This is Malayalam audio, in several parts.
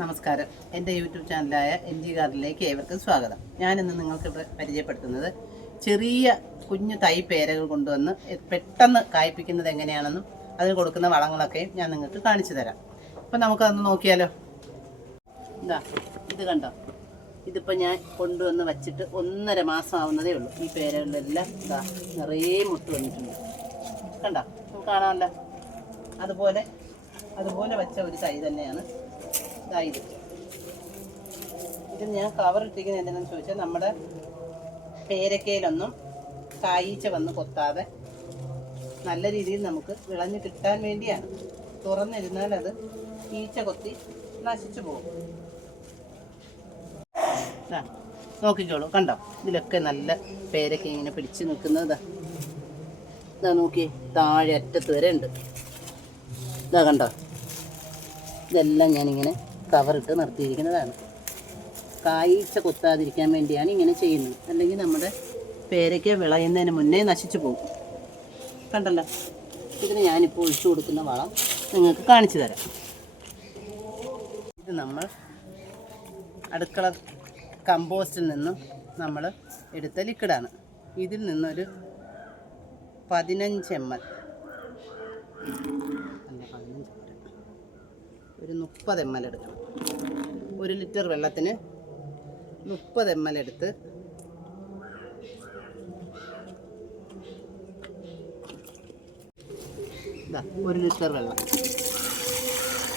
നമസ്കാരം. എന്റെ യൂട്യൂബ് ചാനലായ എൻ ജി ഗാർഡിലേക്ക് ഏവർക്കും സ്വാഗതം. ഞാനിന്ന് നിങ്ങൾക്ക് പരിചയപ്പെടുത്തുന്നത് ചെറിയ കുഞ്ഞു തൈ പേരകൾ കൊണ്ടുവന്ന് പെട്ടെന്ന് കായ്പിക്കുന്നത് എങ്ങനെയാണെന്നും അതിന് കൊടുക്കുന്ന വളങ്ങളൊക്കെയും ഞാൻ നിങ്ങൾക്ക് കാണിച്ചു തരാം. അപ്പം നമുക്കതൊന്ന് നോക്കിയാലോ? ഇതാ ഇത് കണ്ടോ? ഇതിപ്പോൾ ഞാൻ കൊണ്ടുവന്ന് വച്ചിട്ട് ഒന്നര മാസം ആവുന്നതേ ഉള്ളൂ. ഈ പേരകളിലെല്ലാം ഇതാ നിറയെ മുട്ട് വന്നിട്ടുണ്ട്. കണ്ടോ? കാണാമല്ലോ? അതുപോലെ അതുപോലെ വെച്ച ഒരു തൈ തന്നെയാണ് ഇതാ ഇത് ഞാൻ കവർ ഇട്ടിരിക്കുന്നത് എന്തിനാന്ന് ചോദിച്ചാൽ നമ്മുടെ പേരക്കയിലൊന്നും കായീച്ച വന്ന് കൊത്താതെ നല്ല രീതിയിൽ നമുക്ക് വിളഞ്ഞ് കിട്ടാൻ വേണ്ടിയാണ്. തുറന്നിരുന്നാൽ അത് ഈച്ച കൊത്തി നശിച്ചു പോകും. നോക്കിക്കോളൂ കണ്ടോ? ഇതിലൊക്കെ നല്ല പേരക്ക ഇങ്ങനെ പിടിച്ചു നിൽക്കുന്നത്. ഇതാ നോക്കി താഴെ അറ്റത്ത് വരെ ഉണ്ട്. ഇതാ കണ്ടോ? ഇതെല്ലാം ഞാനിങ്ങനെ കവറിട്ട് നിർത്തിയിരിക്കുന്നതാണ്. കായ്ച്ച കൊത്താതിരിക്കാൻ വേണ്ടിയാണ് ഇങ്ങനെ ചെയ്യുന്നത്. അല്ലെങ്കിൽ നമ്മുടെ പേരയ്ക്ക വിളയുന്നതിന് മുന്നേ നശിച്ചു പോകും. കണ്ടല്ലോ? ഇതിന് ഞാനിപ്പോൾ ഒഴിച്ചു കൊടുക്കുന്ന വളം നിങ്ങൾക്ക് കാണിച്ചു തരാം. ഇത് നമ്മൾ അടുക്കള കമ്പോസ്റ്റിൽ നിന്നും നമ്മൾ എടുത്ത ലിക്വിഡാണ് ഇതിൽ നിന്നൊരു പതിനഞ്ച് എം എൽ. അല്ല പതിനഞ്ച് ഒരു മുപ്പത് എം എൽ എടുക്കണം. ഒരു ലിറ്റർ വെള്ളത്തിന് മുപ്പത് എം എൽ എടുത്ത് ഒരു ലിറ്റർ വെള്ളം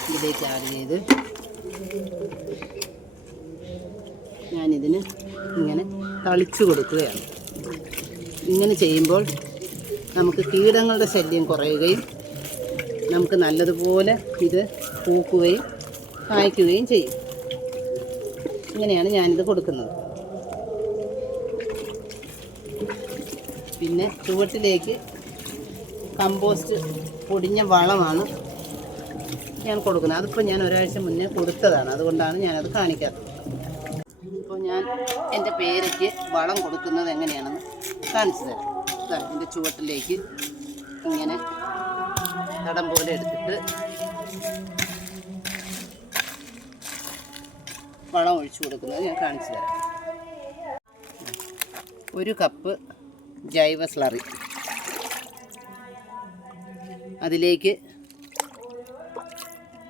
ഇതിലേക്ക് ആഡ് ചെയ്ത് ഞാനിതിന് ഇങ്ങനെ തളിച്ചു കൊടുക്കുകയാണ്. ഇങ്ങനെ ചെയ്യുമ്പോൾ നമുക്ക് കീടങ്ങളുടെ ശല്യം കുറയുകയും നമുക്ക് നല്ലതുപോലെ ഇത് പൂക്കുകയും കായ്ക്കുകയും ചെയ്യും. ഇങ്ങനെയാണ് ഞാനിത് കൊടുക്കുന്നത്. പിന്നെ ചുവട്ടിലേക്ക് കമ്പോസ്റ്റ് പൊടിഞ്ഞ വളമാണ് ഞാൻ കൊടുക്കുന്നത്. അതിപ്പോൾ ഞാൻ ഒരാഴ്ച മുന്നേ കൊടുത്തതാണ്. അതുകൊണ്ടാണ് ഞാനത് കാണിക്കാത്തത്. ഇപ്പോൾ ഞാൻ എന്റെ പേരയ്ക്ക് വളം കൊടുക്കുന്നത് എങ്ങനെയാണെന്ന് കാണിച്ചു തരാം. എന്റെ ചുവട്ടിലേക്ക് ഇങ്ങനെ തടം പോലെ എടുത്തിട്ട് വളം ഒഴിച്ചു കൊടുക്കുന്നത് ഞാൻ കാണിച്ചു തരാം. ഒരു കപ്പ് ജൈവ സ്ലറി അതിലേക്ക്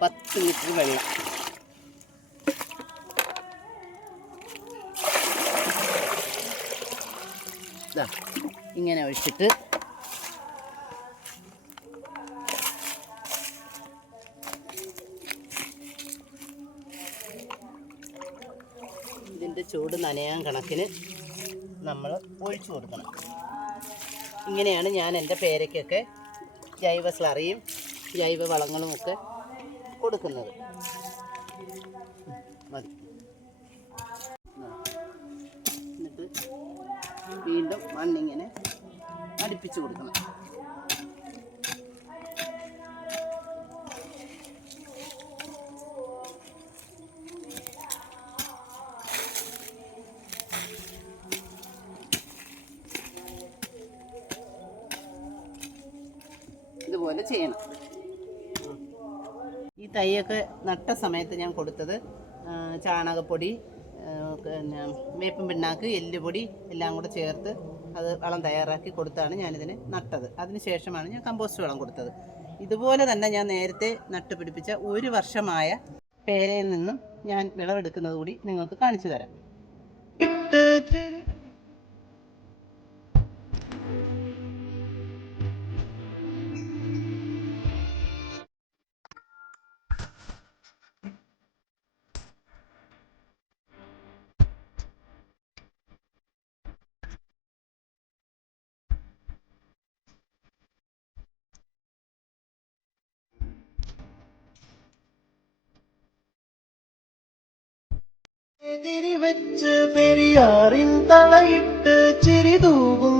പത്ത് ലിറ്റർ വെള്ളം. ഇങ്ങനെ ഒഴിച്ചിട്ട് ചൂട് നനയാൻ കണക്കിന് നമ്മൾ ഒഴിച്ചു കൊടുക്കണം. ഇങ്ങനെയാണ് ഞാൻ എന്റെ പേരയ്ക്കൊക്കെ ജൈവ സ്ലറിയും ജൈവ വളങ്ങളും ഒക്കെ കൊടുക്കുന്നത്. മതി. എന്നിട്ട് വീണ്ടും മണ്ണിങ്ങനെ അടുപ്പിച്ച് കൊടുക്കണം. ഇതുപോലെ ചെയ്യണം. ഈ തൈയൊക്കെ നട്ട സമയത്ത് ഞാൻ കൊടുത്തത് ചാണകപ്പൊടി പിന്നെ വേപ്പും പിണ്ണാക്ക് എല്ലുപൊടി എല്ലാം കൂടെ ചേർത്ത് അത് വളം തയ്യാറാക്കി കൊടുത്താണ് ഞാനിതിന് നട്ടത്. അതിന് ശേഷമാണ് ഞാൻ കമ്പോസ്റ്റ് വളം കൊടുത്തത്. ഇതുപോലെ തന്നെ ഞാൻ നേരത്തെ നട്ടുപിടിപ്പിച്ച ഒരു വർഷമായ പേരയിൽ നിന്നും ഞാൻ വിളവെടുക്കുന്നത് കൂടി നിങ്ങൾക്ക് കാണിച്ചു തരാം. എതിരി വെച്ച് പെരിയാറിൻ തളയിട്ട് ചിരിതൂകും പെണ്ണ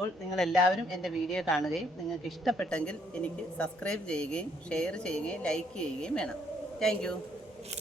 അപ്പോൾ നിങ്ങളെല്ലാവരും എന്റെ വീഡിയോ കാണുകയും നിങ്ങൾക്ക് ഇഷ്ടപ്പെട്ടെങ്കിൽ എനിക്ക് സബ്സ്ക്രൈബ് ചെയ്യുകയും ഷെയർ ചെയ്യുകയും ലൈക്ക് ചെയ്യുകയും വേണം. താങ്ക്